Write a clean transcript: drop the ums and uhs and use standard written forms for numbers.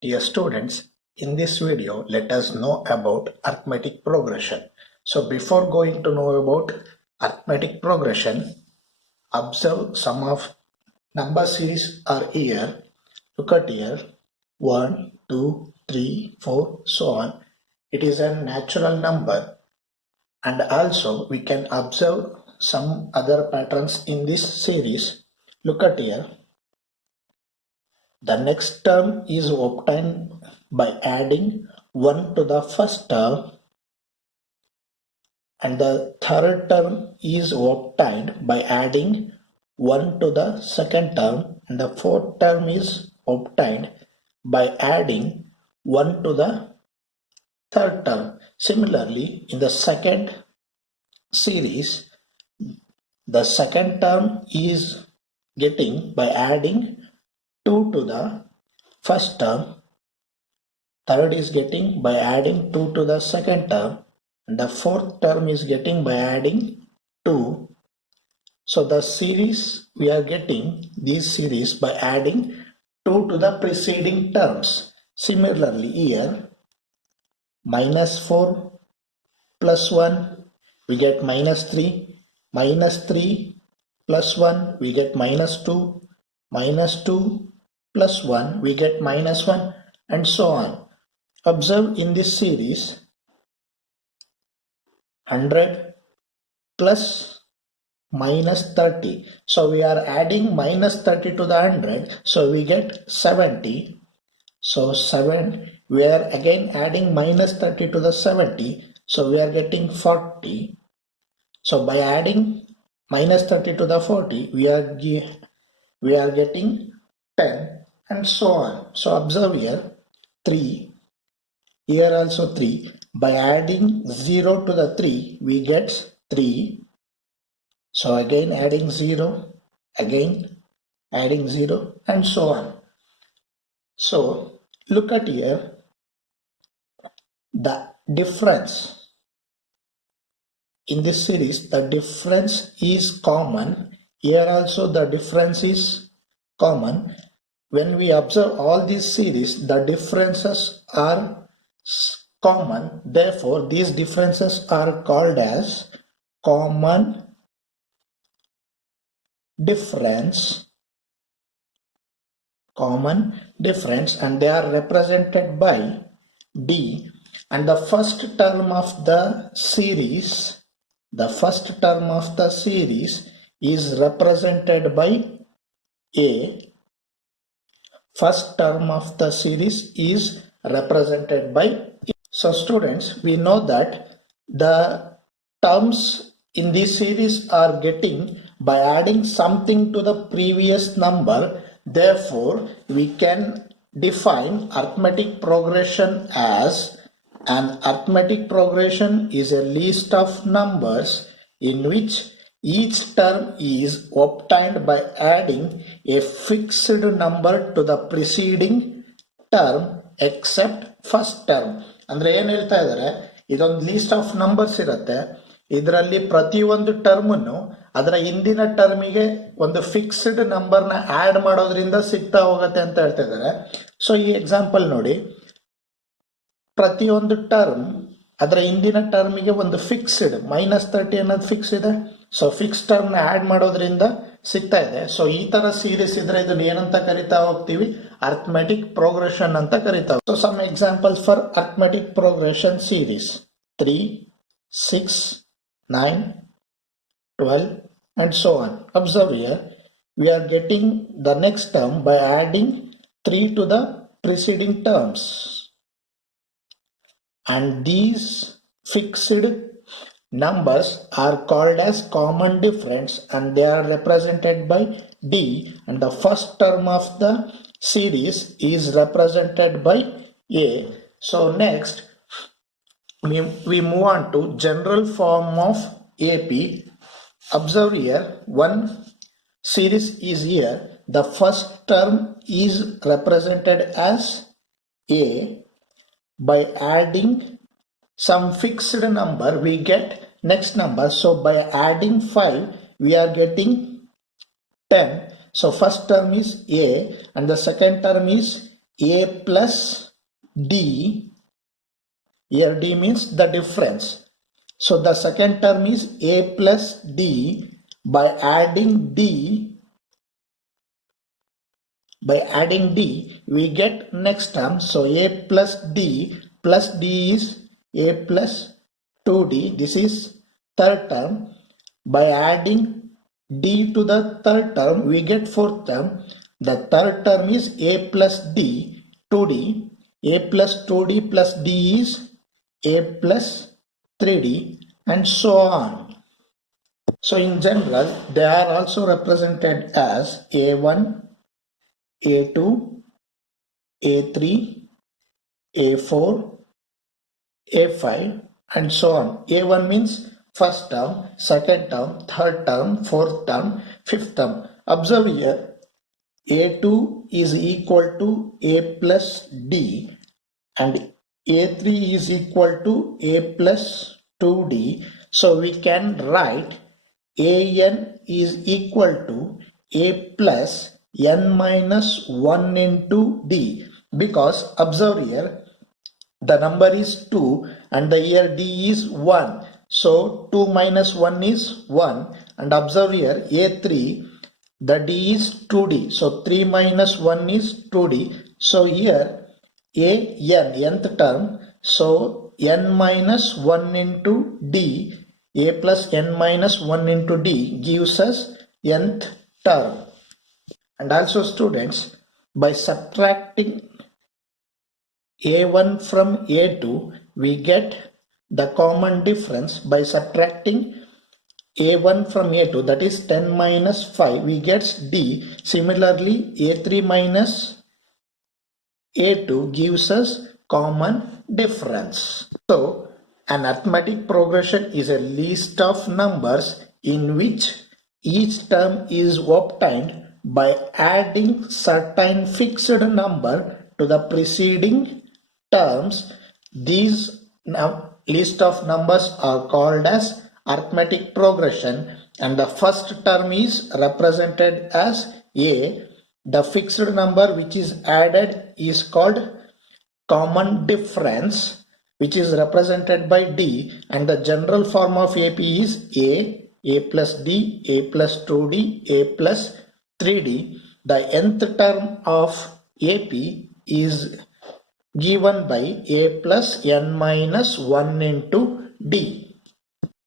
Dear students, in this video, let us know about arithmetic progression. So before going to know about arithmetic progression, observe some of number series are here. Look at here, 1, 2, 3, 4, so on. It is a natural number, and also we can observe some other patterns in this series. Look at here. The next term is obtained by adding 1 to the first term, and the third term is obtained by adding 1 to the second term, and the fourth term is obtained by adding 1 to the third term. Similarly, in the second series, the second term is getting by adding 2 to the first term, third is getting by adding 2 to the second term, and the fourth term is getting by adding 2. So the series we are getting these series by adding 2 to the preceding terms. Similarly here, minus 4 plus 1 we get minus 3, minus 3 plus 1 we get minus 2, minus 2 plus 1 we get minus 1, and so on. Observe in this series 100 plus minus 30. So we are adding minus 30 to the 100, so we get 70. So 7, we are again adding minus 30 to the 70, so we are getting 40. So by adding minus 30 to the 40, we are getting 10, and so on. So observe here 3, here also 3. By adding 0 to the 3, we get 3. So again adding 0, again adding 0, and so on. So look at here, the difference in this series, the difference is common. Here also the difference is common. When we observe all these series, the differences are common. Therefore, these differences are called as common difference, and they are represented by D. And the first term of the series, is represented by A. First term of the series is represented by A. So students, we know that the terms in this series are getting by adding something to the previous number. Therefore, we can define arithmetic progression as an arithmetic progression is a list of numbers in which each term is obtained by adding a fixed number to the preceding term except first term. ಅಂದ್ರೆ ಏನು ಹೇಳ್ತಾ ಇದ್ದಾರೆ, ಇದೊಂದು least of numbers ಇರುತ್ತೆ. ಇದರಲ್ಲಿ ಪ್ರತಿಯೊಂದು ಟರ್ಮನ್ನು ಅದರ ಹಿಂದಿನ ಟರ್ಮಿಗೆ ಒಂದು ಫಿಕ್ಸ್ಡ್ ನಂಬರ್ನ ಆಡ್ ಮಾಡೋದ್ರಿಂದ ಸಿಗ್ತಾ ಹೋಗುತ್ತೆ ಅಂತ ಹೇಳ್ತಾ ಇದ್ದಾರೆ. ಸೊ ಈ ಎಕ್ಸಾಂಪಲ್ ನೋಡಿ, ಪ್ರತಿಯೊಂದು ಟರ್ಮ್ ಅದರ ಹಿಂದಿನ ಟರ್ಮಿಗೆ ಒಂದು ಫಿಕ್ಸ್ಡ್ ಮೈನಸ್ 30 ಅನ್ನೋದು ಫಿಕ್ಸ್ ಇದೆ. ಸೊ ಫಿಕ್ಸ್ ಟರ್ಮ್ ನ ಆಡ್ ಮಾಡೋದ್ರಿಂದ ಸಿಗ್ತಾ ಇದೆ. ಸೊ ಈ ತರ ಸೀರೀಸ್ ಇದ್ರೆ ಇದನ್ನ ಏನಂತ ಕರಿತಾ ಹೋಗ್ತೀವಿ, ಅರ್ಥಮೆಟಿಕ್ ಪ್ರೋಗ್ರೆಷನ್ ಅಂತ ಕರಿತಾ. So some examples for arithmetic progression series 3, 6, 9, 12 and so on. Observe here, we are getting the next term by adding 3 to the preceding terms, and these fixed numbers are called as common difference, and they are represented by D, and the first term of the series is represented by A. So next we move on to general form of AP. Observe here, one series is here. The first term is represented as A. By adding some fixed number, we get next number. So by adding 5, we are getting 10. So first term is A and the second term is a plus d. Here d means the difference. So the second term is a plus d. By adding d, we get next term. So a plus d is a plus 2d. This is third term. By adding d to the third term, we get fourth term. The third term is a plus d, 2d. A plus 2d plus d is a plus 3d, and so on. So in general, they are also represented as a1, a2, a3, a4, a5, and so on. A1 means first term, second term, third term, fourth term, fifth term. Observe here, a2 is equal to a plus d and a3 is equal to a plus 2d. So we can write an is equal to a plus n minus 1 into d, because observe here, the number is 2 and the here d is 1. So 2 minus 1 is 1, and observe here a3, the d is 2d. So 3 minus 1 is 2d. So here nth term, so n minus 1 into d, a plus n minus 1 into d gives us nth term. And also students, by subtracting a1 from a2, we get the common difference. By subtracting a1 from a2, that is 10 minus 5, we get d. Similarly, a3 minus a2 gives us common difference. So an arithmetic progression is a list of numbers in which each term is obtained by adding certain fixed number to the preceding terms. These list of numbers are called as arithmetic progression, and the first term is represented as a. The fixed number which is added is called common difference, which is represented by d, and the general form of AP is a plus d, a plus 2d, a plus 3d. The nth term of AP is given by a plus n minus 1 into d.